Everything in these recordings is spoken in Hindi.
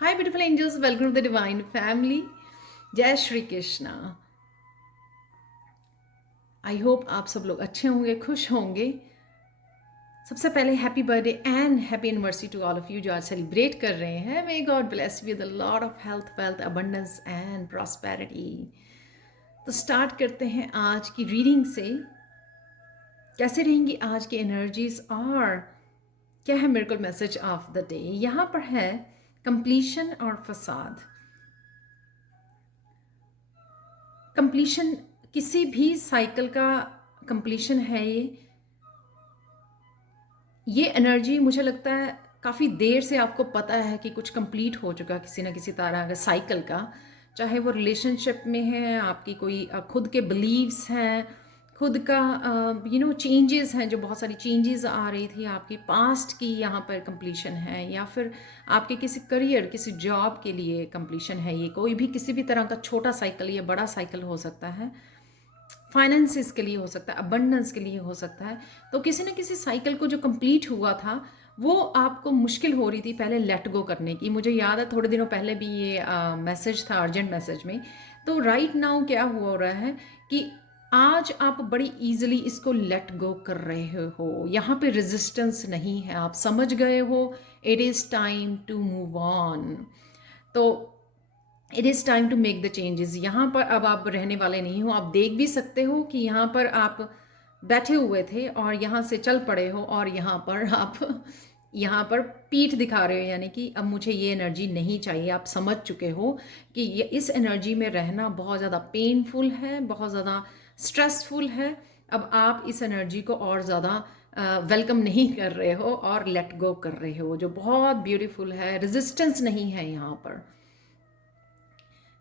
Hi, beautiful angels. Welcome to the Divine Family. जय श्री कृष्णा। आई होप आप सब लोग अच्छे होंगे, खुश होंगे। सबसे पहले happy birthday and happy anniversary to all of you जो आज सेलिब्रेट कर रहे हैं। May god bless with a lot of health, wealth, abundance and prosperity. तो स्टार्ट करते हैं आज की रीडिंग से। कैसे रहेंगी आज की एनर्जीज और क्या है miracle message of the day. यहाँ पर है कंप्लीशन और फसाद। कंप्लीशन किसी भी साइकिल का कंप्लीशन है ये एनर्जी मुझे लगता है काफ़ी देर से आपको पता है कि कुछ कंप्लीट हो चुका किसी ना किसी तरह का साइकिल का, चाहे वो रिलेशनशिप में है, आपकी कोई खुद के बिलीव्स हैं, खुद का चेंजेस हैं, जो बहुत सारी चेंजेस आ रही थी आपकी पास्ट की, यहाँ पर कंप्लीशन है, या फिर आपके किसी करियर, किसी जॉब के लिए कंप्लीशन है। ये कोई भी किसी भी तरह का छोटा साइकिल या बड़ा साइकिल हो सकता है, फाइनेंसिस के लिए हो सकता है, अबंडेंस के लिए हो सकता है। तो किसी न किसी साइकिल को जो कंप्लीट हुआ था वो आपको मुश्किल हो रही थी पहले लेट गो करने की। मुझे याद है थोड़े दिनों पहले भी ये मैसेज था अर्जेंट मैसेज में। तो राइट नाउ क्या हो रहा है कि आज आप बड़ी इजीली इसको लेट गो कर रहे हो। यहाँ पे रेजिस्टेंस नहीं है, आप समझ गए हो it is time to move on. तो it is time to make the changes. यहाँ पर अब आप रहने वाले नहीं हो। आप देख भी सकते हो कि यहाँ पर आप बैठे हुए थे और यहाँ से चल पड़े हो, और यहाँ पर आप यहाँ पर पीठ दिखा रहे हो, यानी कि अब मुझे ये एनर्जी नहीं चाहिए। आप समझ चुके हो कि ये इस एनर्जी में रहना बहुत ज़्यादा पेनफुल है, बहुत ज़्यादा स्ट्रेसफुल है। अब आप इस एनर्जी को और ज़्यादा वेलकम नहीं कर रहे हो और लेट गो कर रहे हो, जो बहुत ब्यूटीफुल है। रेजिस्टेंस नहीं है यहाँ पर,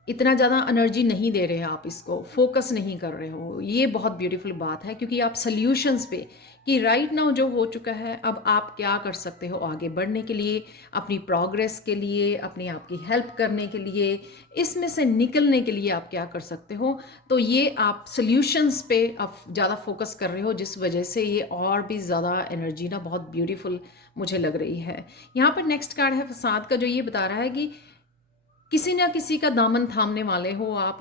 इतना ज़्यादा एनर्जी नहीं दे रहे हैं आप इसको, फोकस नहीं कर रहे हो। ये बहुत ब्यूटीफुल बात है, क्योंकि आप सल्यूशंस पे कि राइट नाउ जो हो चुका है अब आप क्या कर सकते हो आगे बढ़ने के लिए, अपनी प्रोग्रेस के लिए, अपने आप की हेल्प करने के लिए, इसमें से निकलने के लिए आप क्या कर सकते हो। तो ये आप सल्यूशंस पे आप ज़्यादा फोकस कर रहे हो, जिस वजह से ये और भी ज़्यादा एनर्जी ना बहुत ब्यूटीफुल मुझे लग रही है। यहाँ पर नेक्स्ट कार्ड है फसाद का, जो ये बता रहा है कि किसी ना किसी का दामन थामने वाले हो आप।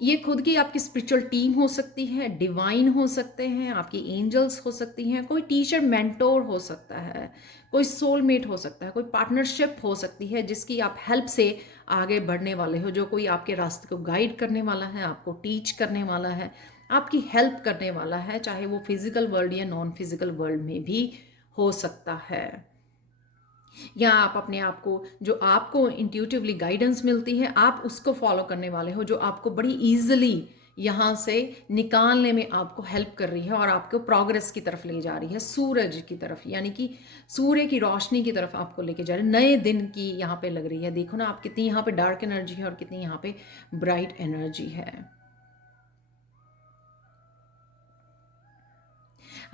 ये खुद की आपकी स्पिरिचुअल टीम हो सकती है, डिवाइन हो सकते हैं, आपकी एंजल्स हो सकती हैं, कोई टीचर मेंटोर हो सकता है, कोई सोलमेट हो सकता है, कोई पार्टनरशिप हो सकती है जिसकी आप हेल्प से आगे बढ़ने वाले हो, जो कोई आपके रास्ते को गाइड करने वाला है, आपको टीच करने वाला है, आपकी हेल्प करने वाला है, चाहे वो फिजिकल वर्ल्ड या नॉन फिजिकल वर्ल्ड में भी हो सकता है। या आप अपने आप को, जो आपको इंट्यूटिवली गाइडेंस मिलती है, आप उसको फॉलो करने वाले हो, जो आपको बड़ी ईजिली यहाँ से निकालने में आपको हेल्प कर रही है और आपको प्रोग्रेस की तरफ ले जा रही है, सूरज की तरफ, यानी कि सूर्य की रोशनी की तरफ आपको लेके जा रही है, नए दिन की यहाँ पे लग रही है। देखो ना आप कितनी यहाँ पे डार्क एनर्जी है और कितनी यहाँ पे ब्राइट एनर्जी है।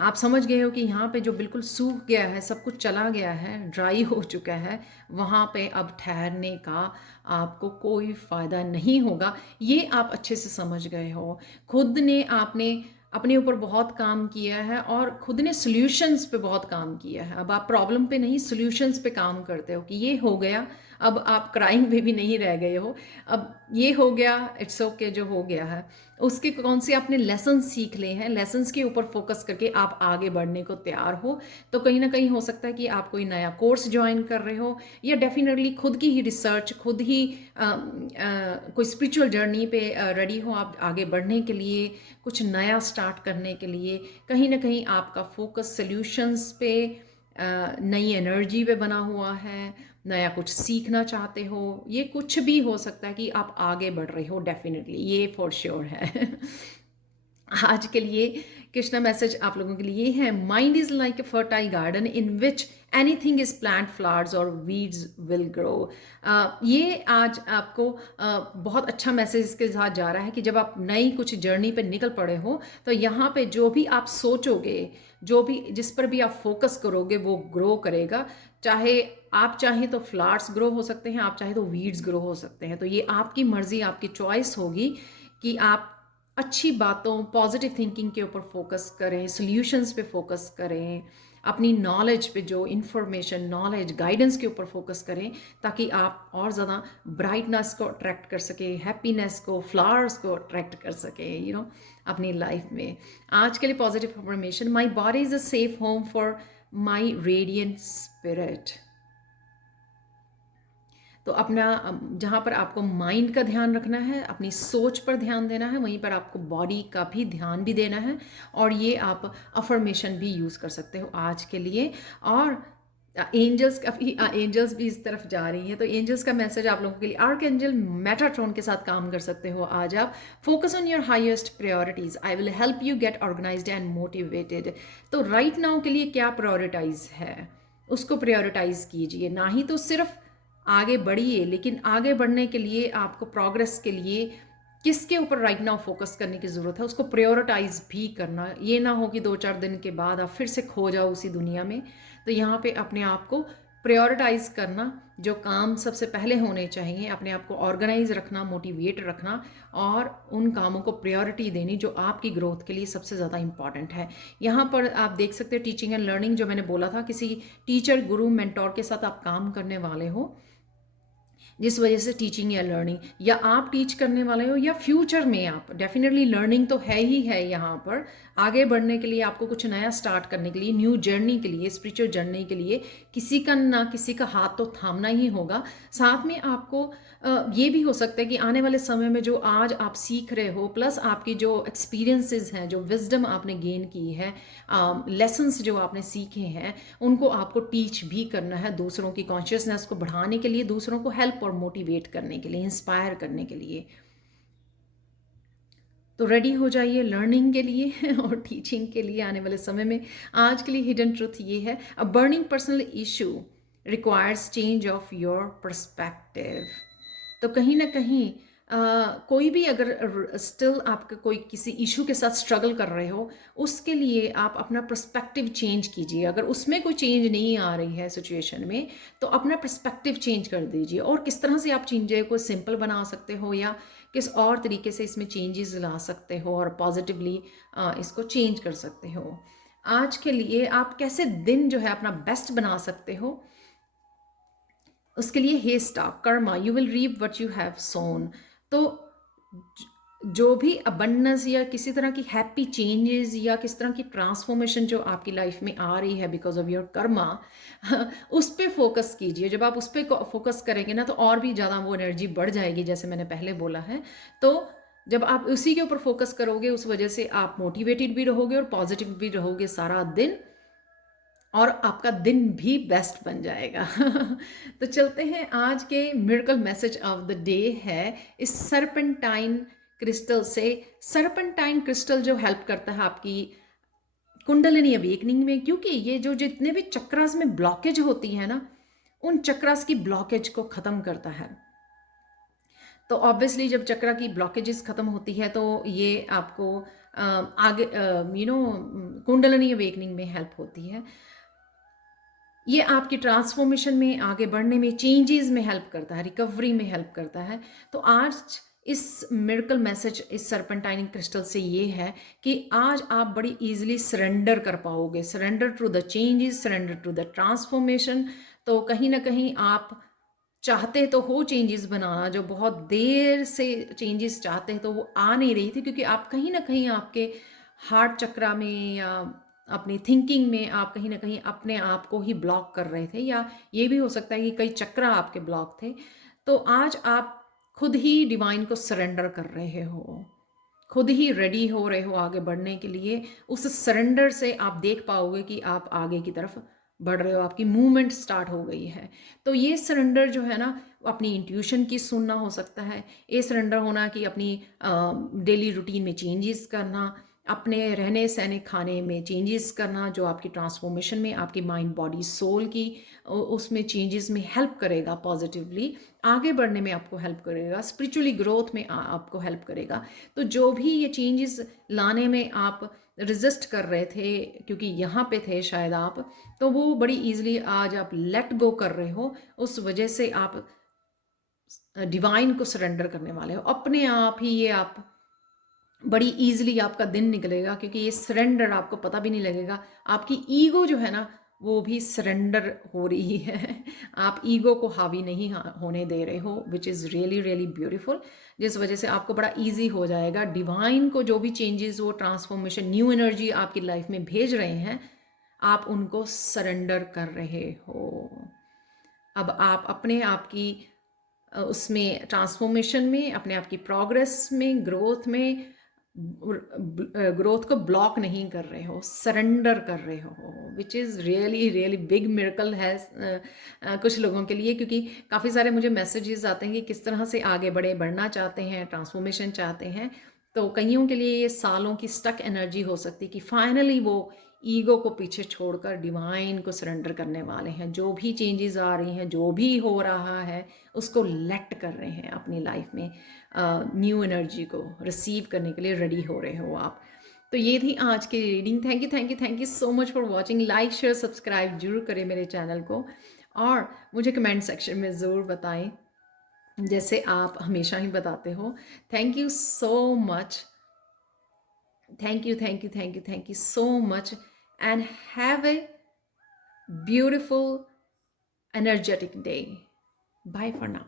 आप समझ गए हो कि यहाँ पे जो बिल्कुल सूख गया है, सब कुछ चला गया है, ड्राई हो चुका है, वहाँ पे अब ठहरने का आपको कोई फ़ायदा नहीं होगा। ये आप अच्छे से समझ गए हो। खुद ने आपने अपने ऊपर बहुत काम किया है और खुद ने सॉल्यूशंस पे बहुत काम किया है। अब आप प्रॉब्लम पे नहीं, सॉल्यूशंस पे काम करते हो कि ये हो गया, अब आप क्राइम पे भी नहीं रह गए हो। अब ये हो गया, इट्स ओके, जो हो गया है उसके कौन से आपने लेसन सीख ले हैं, लेसन्स के ऊपर फोकस करके आप आगे बढ़ने को तैयार हो। तो कहीं ना कहीं हो सकता है कि आप कोई नया कोर्स ज्वाइन कर रहे हो, या डेफिनेटली खुद की ही रिसर्च, खुद ही कोई स्पिरिचुअल जर्नी पे रेडी हो आप आगे बढ़ने के लिए, कुछ नया स्टार्ट करने के लिए। कहीं ना कहीं आपका फोकस सॉल्यूशंस पे, नई एनर्जी पे बना हुआ है, नया कुछ सीखना चाहते हो। ये कुछ भी हो सकता है कि आप आगे बढ़ रहे हो, डेफिनेटली ये फॉर श्योर है। आज के लिए कृष्णा मैसेज आप लोगों के लिए है, mind is like a fertile garden in which anything is plant, flowers और वीड्स विल ग्रो। ये आज आपको बहुत अच्छा मैसेज के साथ जा रहा है कि जब आप नई कुछ जर्नी पे निकल पड़े हो, तो यहाँ पे जो भी आप सोचोगे, जो भी जिस पर भी आप फोकस करोगे वो ग्रो करेगा। चाहे आप चाहें तो फ्लावर्स ग्रो हो सकते हैं, आप चाहे तो वीड्स ग्रो हो सकते हैं। तो ये आपकी मर्जी, आपकी चॉइस होगी कि आप अच्छी बातों, पॉजिटिव थिंकिंग के ऊपर फोकस करें, सॉल्यूशंस पे फोकस करें, अपनी नॉलेज पे, जो इन्फॉर्मेशन, नॉलेज, गाइडेंस के ऊपर फोकस करें, ताकि आप और ज़्यादा ब्राइटनेस को अट्रैक्ट कर सके, हैप्पीनेस को, फ्लावर्स को अट्रैक्ट कर सके, अपनी लाइफ में। आज के लिए positive affirmation: my body is a safe home for my radiant spirit. तो अपना जहाँ पर आपको माइंड का ध्यान रखना है, अपनी सोच पर ध्यान देना है, वहीं पर आपको बॉडी का भी ध्यान भी देना है। और ये आप अफर्मेशन भी यूज़ कर सकते हो आज के लिए। और एंजल्स भी इस तरफ जा रही हैं, तो एंजल्स का मैसेज आप लोगों के लिए: आर्क एंजल मेटाट्रॉन के साथ काम कर सकते हो आज आप। Focus on your highest priorities, I will help you get organized and motivated. तो राइट नाउ के लिए क्या प्रायोरिटाइज है, उसको प्रायोरिटाइज कीजिए। ना ही तो सिर्फ आगे बढ़िए, लेकिन आगे बढ़ने के लिए आपको, प्रोग्रेस के लिए किसके ऊपर राइट नाउ फोकस करने की ज़रूरत है, उसको प्रायोरिटाइज भी करना। ये ना हो कि 2-4 दिन के बाद आप फिर से खो जाओ उसी दुनिया में। तो यहाँ पे अपने आप को प्रायोरिटाइज करना, जो काम सबसे पहले होने चाहिए, अपने आप को ऑर्गेनाइज रखना, मोटिवेट रखना, और उन कामों को प्रायोरिटी देनी जो आपकी ग्रोथ के लिए सबसे ज़्यादा इंपॉर्टेंट है। यहाँ पर आप देख सकते हैं टीचिंग एंड लर्निंग, जो मैंने बोला था, किसी टीचर, गुरु, मेंटोर के साथ आप काम करने वाले हो, जिस वजह से टीचिंग या लर्निंग, या आप टीच करने वाले हो, या फ्यूचर में आप डेफिनेटली लर्निंग तो है ही है। यहाँ पर आगे बढ़ने के लिए, आपको कुछ नया स्टार्ट करने के लिए, न्यू जर्नी के लिए, स्पिरिचुअल जर्नी के लिए किसी का ना किसी का हाथ तो थामना ही होगा। साथ में आपको ये भी हो सकता है कि आने वाले समय में जो आज आप सीख रहे हो, प्लस आपकी जो एक्सपीरियंसेस हैं, जो विजडम आपने गेन की है, लेसन्स जो आपने सीखे हैं, उनको आपको टीच भी करना है, दूसरों की कॉन्शियसनेस को बढ़ाने के लिए, दूसरों को हेल्प और मोटिवेट करने के लिए, इंस्पायर करने के लिए। तो रेडी हो जाइए लर्निंग के लिए और टीचिंग के लिए आने वाले समय में। आज के लिए हिडन ट्रुथ ये है: अ burning personal issue requires change of your perspective. तो कहीं ना कहीं कोई भी अगर स्टिल आपका कोई किसी इशू के साथ स्ट्रगल कर रहे हो, उसके लिए आप अपना पर्सपेक्टिव चेंज कीजिए। अगर उसमें कोई चेंज नहीं आ रही है सिचुएशन में, तो अपना पर्सपेक्टिव चेंज कर दीजिए। और किस तरह से आप चेंजेस को सिंपल बना सकते हो, या किस और तरीके से इसमें चेंजेस ला सकते हो और पॉजिटिवली इसको चेंज कर सकते हो। आज के लिए आप कैसे दिन जो है अपना बेस्ट बना सकते हो, उसके लिए hey stop karma, you will reap what you have sown. तो जो भी अबंडेंस या किसी तरह की हैप्पी चेंजेस या किस तरह की ट्रांसफॉर्मेशन जो आपकी लाइफ में आ रही है बिकॉज ऑफ योर कर्मा, उस पर फोकस कीजिए। जब आप उस पर फोकस करेंगे ना, तो और भी ज़्यादा वो एनर्जी बढ़ जाएगी, जैसे मैंने पहले बोला है। तो जब आप उसी के ऊपर फोकस करोगे, उस वजह से आप मोटिवेटेड भी रहोगे और पॉजिटिव भी रहोगे सारा दिन, और आपका दिन भी बेस्ट बन जाएगा। तो चलते हैं, आज के miracle message of the day है इस सरपेंटाइन क्रिस्टल से। सरपेंटाइन क्रिस्टल जो हेल्प करता है आपकी कुंडलिनी अवेकनिंग में, क्योंकि ये जो जितने भी चक्रास में ब्लॉकेज होती है ना, उन चक्रास की ब्लॉकेज को ख़त्म करता है। तो ऑब्वियसली जब चक्रा की ब्लॉकेजेस ख़त्म होती है, तो ये आपको आगे कुंडलिनी अवेकनिंग में हेल्प होती है। ये आपकी ट्रांसफॉर्मेशन में, आगे बढ़ने में, चेंजेस में हेल्प करता है, रिकवरी में हेल्प करता है। तो आज इस मिरेकल मैसेज इस सर्पेंटाइन क्रिस्टल से ये है कि आज आप बड़ी इजीली सरेंडर कर पाओगे, surrender to the changes, surrender to the transformation. तो कहीं ना कहीं आप चाहते तो हो चेंजेस बनाना, जो बहुत देर से चेंजेस चाहते हैं, तो वो आ नहीं रही थी, क्योंकि आप कहीं ना कहीं आपके हार्ट चक्रा में या अपनी थिंकिंग में आप कहीं ना कहीं अपने आप को ही ब्लॉक कर रहे थे, या ये भी हो सकता है कि कई चक्रा आपके ब्लॉक थे। तो आज आप खुद ही डिवाइन को सरेंडर कर रहे हो, खुद ही रेडी हो रहे हो आगे बढ़ने के लिए। उस सरेंडर से आप देख पाओगे कि आप आगे की तरफ बढ़ रहे हो, आपकी मूवमेंट स्टार्ट हो गई है। तो ये सरेंडर जो है ना, अपनी इंट्यूशन की सुनना हो सकता है, ये सरेंडर होना कि अपनी डेली रूटीन में चेंजेस करना, अपने रहने सहने खाने में चेंजेस करना, जो आपकी ट्रांसफॉर्मेशन में, आपकी माइंड बॉडी सोल की उसमें चेंजेस में हेल्प करेगा, पॉजिटिवली आगे बढ़ने में आपको हेल्प करेगा, स्पिरिचुअली ग्रोथ में आपको हेल्प करेगा। तो जो भी ये चेंजेस लाने में आप रेजिस्ट कर रहे थे, क्योंकि यहाँ पे थे शायद आप, तो वो बड़ी इजीली आज आप लेट गो कर रहे हो। उस वजह से आप डिवाइन को सरेंडर करने वाले हो, अपने आप ही ये आप बड़ी ईज़िली आपका दिन निकलेगा, क्योंकि ये सरेंडर आपको पता भी नहीं लगेगा। आपकी ईगो जो है ना, वो भी सरेंडर हो रही है। आप ईगो को हावी नहीं होने दे रहे हो, which is really really beautiful. जिस वजह से आपको बड़ा ईजी हो जाएगा। डिवाइन को जो भी चेंजेस, वो ट्रांसफॉर्मेशन, न्यू एनर्जी आपकी लाइफ में भेज रहे हैं, आप उनको सरेंडर कर रहे हो। अब आप अपने आप की उसमें ट्रांसफॉर्मेशन में, अपने आप की प्रोग्रेस में, ग्रोथ में, ग्रोथ को ब्लॉक नहीं कर रहे हो, सरेंडर कर रहे हो, which is really really big miracle है कुछ लोगों के लिए। क्योंकि काफ़ी सारे मुझे मैसेजेस आते हैं कि किस तरह से आगे बढ़ना चाहते हैं, ट्रांसफॉर्मेशन चाहते हैं। तो कईयों के लिए ये सालों की स्टक एनर्जी हो सकती है कि फाइनली वो ईगो को पीछे छोड़कर डिवाइन को सरेंडर करने वाले हैं। जो भी चेंजेस आ रही हैं, जो भी हो रहा है, उसको लेट कर रहे हैं अपनी लाइफ में। न्यू एनर्जी को रिसीव करने के लिए रेडी हो रहे हो आप। तो ये थी आज की reading. Thank you thank you thank you so much for watching. Like share subscribe जरूर करें मेरे चैनल को, और मुझे कमेंट सेक्शन में ज़रूर बताएं, जैसे आप हमेशा ही बताते हो। Thank you so much. Thank you, thank you, thank you, thank you so much, and have a beautiful, energetic day. Bye for now.